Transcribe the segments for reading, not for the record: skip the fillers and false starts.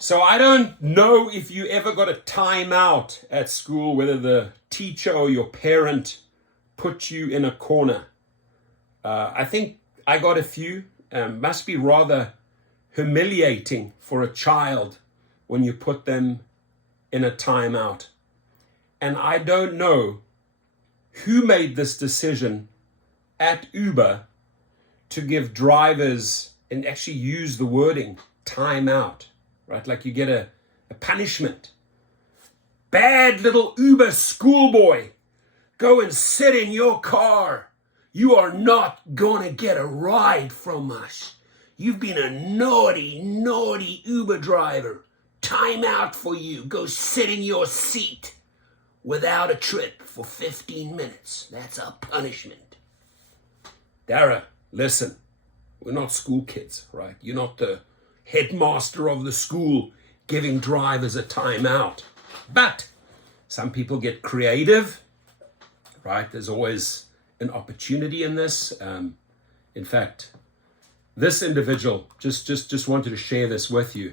So I don't know if you ever got a timeout at school, whether the teacher or your parent put you in a corner. I think I got a few. Must be rather humiliating for a child when you put them in a timeout. And I don't know who made this decision at Uber to give drivers, and actually use the wording, timeout. Right, like you get a punishment. Bad little Uber schoolboy, go and sit in your car. You are not gonna get a ride from us. You've been a naughty, naughty Uber driver. Time out for you. Go sit in your seat without a trip for 15 minutes. That's a punishment. Dara, listen, we're not school kids, right? You're not the headmaster of the school giving drivers a timeout. But some people get creative, right? There's always an opportunity in this. In fact, this individual, just wanted to share this with you.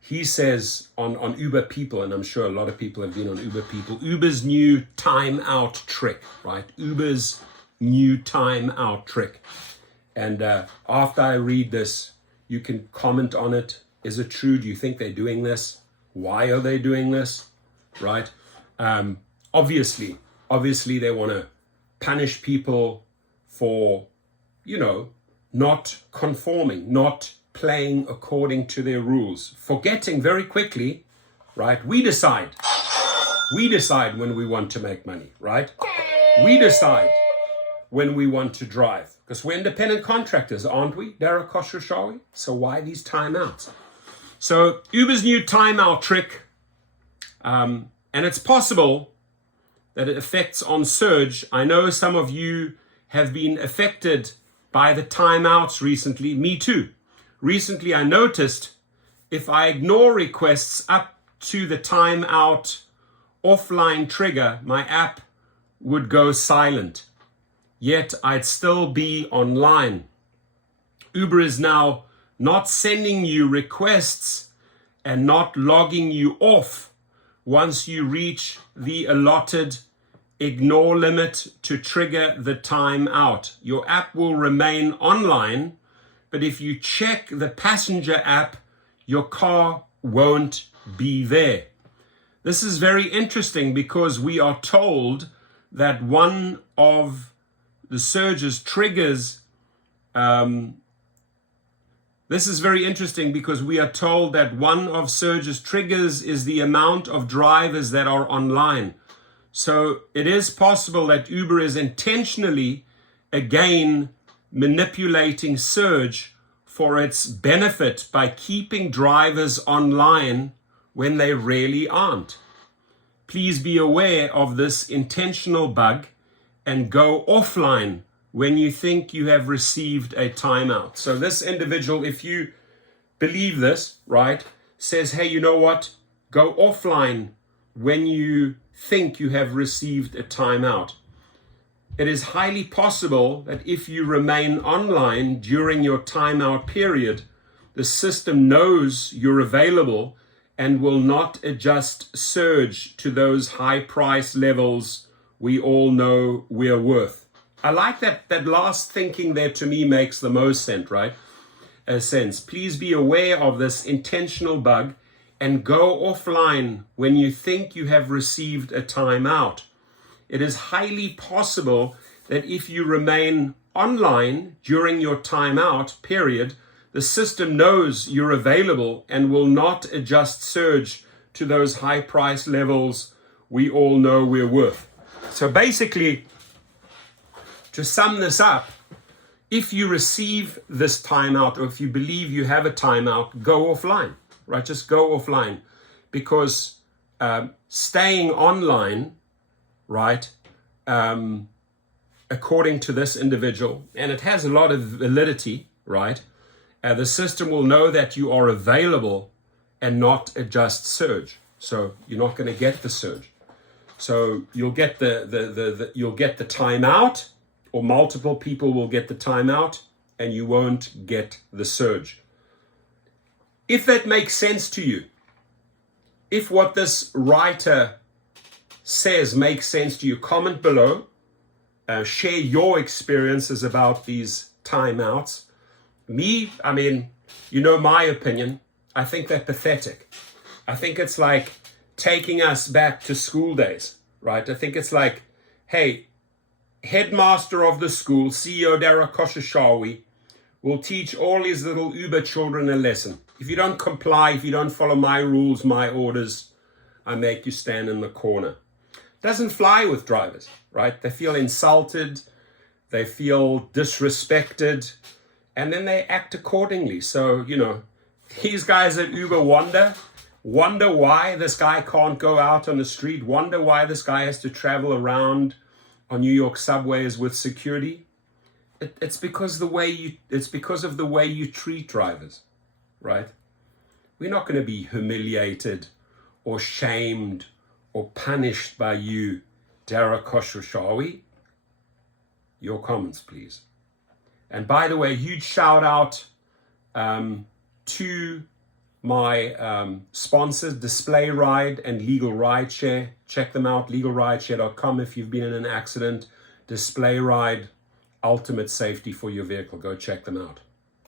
He says on Uber People, and I'm sure a lot of people have been on Uber People, Uber's new timeout trick, right? Uber's new timeout trick. And after I read this, you can comment on it. Is it true? Do you think they're doing this? Why are they doing this? Right? Obviously they want to punish people for, not conforming, not playing according to their rules, forgetting very quickly, right? We decide when we want to make money, right? We decide when we want to drive, because we're independent contractors, aren't we, Dara Khosrowshahi? So why these timeouts? So Uber's new timeout trick, and it's possible that it affects on surge. I know some of you have been affected by the timeouts recently. Me too. Recently, I noticed if I ignore requests up to the timeout offline trigger, my app would go silent. Yet I'd still be online. Uber is now not sending you requests and not logging you off once you reach the allotted ignore limit to trigger the timeout. Your app will remain online, but if you check the passenger app, your car won't be there. This is very interesting because we are told that one of the surges triggers, this is very interesting because we are told that one of surges triggers is the amount of drivers that are online. So it is possible that Uber is intentionally, again, manipulating surge for its benefit by keeping drivers online when they really aren't. Please be aware of this intentional bug and go offline when you think you have received a timeout. So this individual, if you believe this, right, says, hey, you know what? Go offline when you think you have received a timeout. It is highly possible that if you remain online during your timeout period, the system knows you're available and will not adjust surge to those high price levels we all know we're worth. I like that last thinking there. To me makes the most sense, right? Sense. Please be aware of this intentional bug and go offline when you think you have received a timeout. It is highly possible that if you remain online during your timeout period, the system knows you're available and will not adjust surge to those high price levels we all know we're worth. So basically, to sum this up, if you receive this timeout, or if you believe you have a timeout, go offline, right? Just go offline, because staying online, right, according to this individual, and it has a lot of validity, right? The system will know that you are available and not adjust surge. So you're not going to get the surge. So you'll get you'll get the timeout, or multiple people will get the timeout, and you won't get the surge. If that makes sense to you, if what this writer says makes sense to you, comment below. Share your experiences about these timeouts. Me, I mean, you know my opinion. I think they're pathetic. I think it's like taking us back to school days, right? I think it's like, hey, headmaster of the school, CEO Dara Khosrowshahi, will teach all his little Uber children a lesson. If you don't comply, if you don't follow my rules, my orders, I make you stand in the corner. Doesn't fly with drivers, right? They feel insulted, they feel disrespected, and then they act accordingly. So, you know, these guys at Uber wonder why this guy can't go out on the street, wonder why this guy has to travel around on New York subways with security. It's because of the way you treat drivers, right? We're not going to be humiliated or shamed or punished by you, Dara Khosrowshahi. Your comments, please. And by the way, huge shout out to my sponsors, Display Ride and Legal Rideshare. Check them out, legalrideshare.com if you've been in an accident. Display Ride, ultimate safety for your vehicle. Go check them out.